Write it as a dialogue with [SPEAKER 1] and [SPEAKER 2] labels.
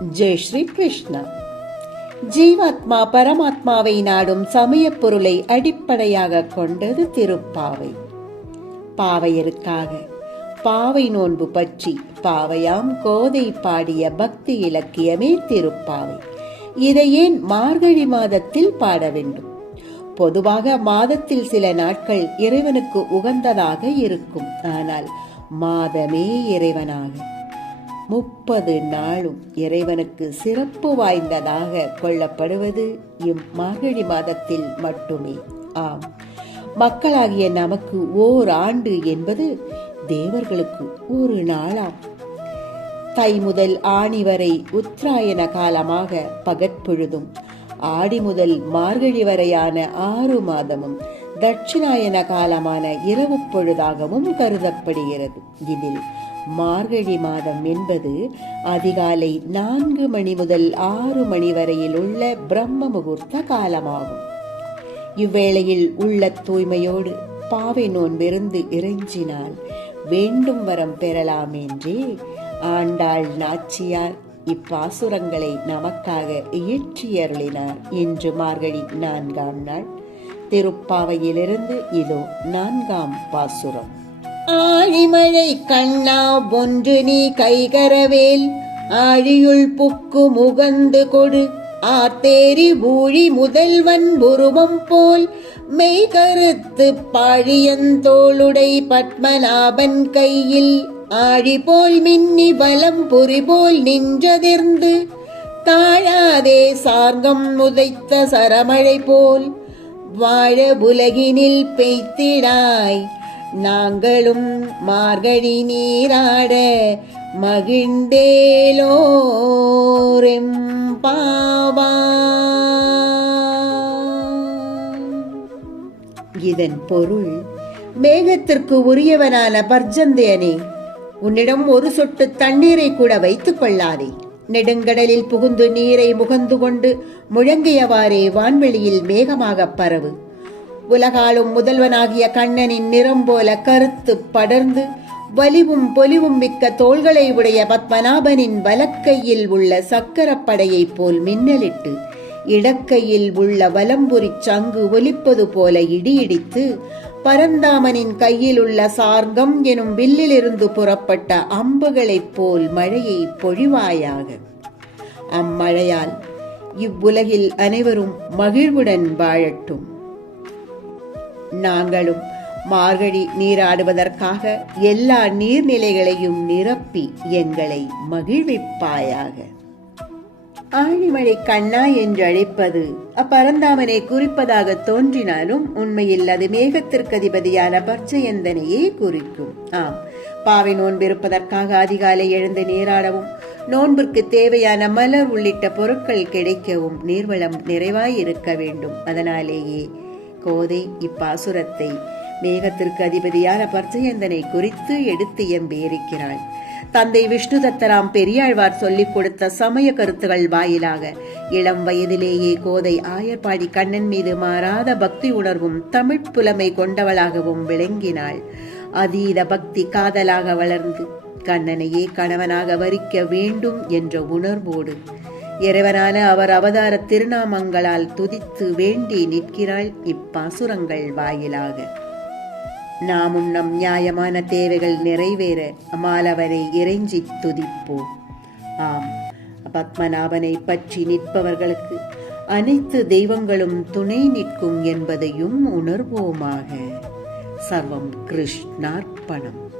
[SPEAKER 1] ஜெய் ஸ்ரீ கிருஷ்ணா ஜீவாத்மா பரமாத்மாவை நாடும் சமயப் பொருளை அடிப்படையாக கொண்டது திருப்பாவை. பாவையருக்காக பாவை நோன்பு பற்றி பாவையாம் கோதை பாடிய பக்தி இலக்கியமே திருப்பாவை. இதை ஏன் மார்கழி மாதத்தில் பாட வேண்டும்? பொதுவாக மாதத்தில் சில நாட்கள் இறைவனுக்கு உகந்ததாக இருக்கும். ஆனால் மாதமே இறைவனாக முப்பது நாளும் இறைவனுக்கு சிறப்பு வாய்ந்ததாக கொள்ளப்படுவது இம் மார்கழி மாதத்தில் மட்டுமே. ஆம். மக்களாகிய நமக்கு ஓர் ஆண்டு என்பது தேவர்களுக்கு ஒரு நாளாம். தை முதல் ஆணி வரை உத்தராயண காலமாக பகற்பொழுதும் ஆடி முதல் மார்கழி வரையான ஆறு மாதமும் தட்சிணாயன காலமான இரவு பொழுதாகவும் கருதப்படுகிறது. இதில் மார்கழி மாதம் என்பது அதிகாலை நான்கு மணி முதல் ஆறு மணி வரையில் உள்ள பிரம்ம முகூர்த்த காலமாகும். இவ்வேளையில் உள்ள தூய்மையோடு பாவை நோன்பிருந்து இறைஞ்சினால் வேண்டும் வரம் பெறலாம் என்றே ஆண்டாள் நாச்சியார் இப்பாசுரங்களை நமக்காக இயற்றியருளினார் இன்று மார்கழி நான்காம் நாள். திருப்பாவையிலிருந்து இதோ நான்காம் பாசுரம். ஆழிமழை கண்ணா ஒன்று நீ கைகரவேல். ஆழியுள் புக்கு முகந்து கொடு. ஆத்தேரி ஊழி முதல்வன் உருவம் போல். மெய்கருத்து பாழியந்தோளுடை பத்மநாபன் கையில். ஆழி போல் மின்னி பலம் புரி போல் நின்றதிர்ந்து. தாழாதே சார்கம் உதைத்த சரமழை போல். வாழ உலகினில் பெய்த்திடாய். நாங்களும் மார்கழி நீராட மகிழ்ந்தேலோரெம்பாவா. இதன் பொருள் மேகத்திற்கு உரியவனான பர்ஜந்தேனே உன்னிடம் ஒரு சொட்டு தண்ணீரை கூட வைத்துக் கொள்ளாதே. நெடுங்கடலில் புகுந்து நீரை முகந்து கொண்டு முழங்கியவாறே வான்வெளியில் மேகமாகப் பரவு. உலகாலும் முதல்வனாகிய கண்ணனின் நிறம் போல கருத்து படர்ந்து வலிவும் பொலிவும் மிக்க தோள்களை உடைய பத்மநாபனின் வலக்கையில் உள்ள சக்கரப்படையைப் போல் மின்னலிட்டு இடக்கையில் உள்ள வலம்புரி சங்கு ஒலிப்பது போல இடியிடித்து பரந்தாமனின் கையில் உள்ள சார்கம் எனும் வில்லிலிருந்து புறப்பட்ட அம்புகளைப் போல் மழையை பொழிவாயாக. அம்மழையால் இவ்வுலகில் அனைவரும் மகிழ்வுடன் வாழட்டும். நாங்களும் மார்கழி நீராடுவதற்காக எல்லா நீர்நிலைகளையும் நிரப்பி எங்களை மகிழ்விப்பாயாக. ஆழிமழை கண்ணா என்று அழைப்பது அப்பரந்தாமனை குறிப்பதாக தோன்றினாலும் உண்மையில் அது மேகத்திற்கு அதிபதியான பர்ச்சயந்தனையே குறிக்கும். ஆம் பாவை நோன்பிருப்பதற்காக அதிகாலை எழுந்து நீராடவும் நோன்பிற்கு தேவையான மலர் உள்ளிட்ட பொருட்கள் கிடைக்கவும் நீர்வளம் நிறைவாய் இருக்க வேண்டும். அதனாலேயே கோதை இப்பாசுரத்தை. மேகத்திற்கு அதிபதியான பர்ஜயந்தனை குறித்து எடுத்து எம்பியிருக்கிறாள் தந்தை விஷ்ணு தத்தராம் பெரியாழ்வார் சொல்லிக் கொடுத்த சமய கருத்துகள் வாயிலாக இளம் வயதிலேயே கோதை ஆயர்பாடி கண்ணன் மீது மாறாத பக்தி உணர்வும் தமிழ் புலமை கொண்டவளாகவும் விளங்கினாள். அதீத பக்தி காதலாக வளர்ந்து கண்ணனையே கணவனாக வரிக்க வேண்டும் என்ற உணர்வோடு இறைவனான அவர் அவதார திருநாமங்களால் துதித்து வேண்டி நிற்கிறாள் இப்பாசுரங்கள் வாயிலாக. நாமும் நம் நியாயமான தேவைகள் நிறைவேற மாலவனை இறைஞ்சி துதிப்போம். ஆம். பத்மநாபனை பற்றி நிற்பவர்களுக்கு அனைத்து தெய்வங்களும் துணை நிற்கும் என்பதையும் உணர்வோமாக. சர்வம் கிருஷ்ணார்ப்பணம்.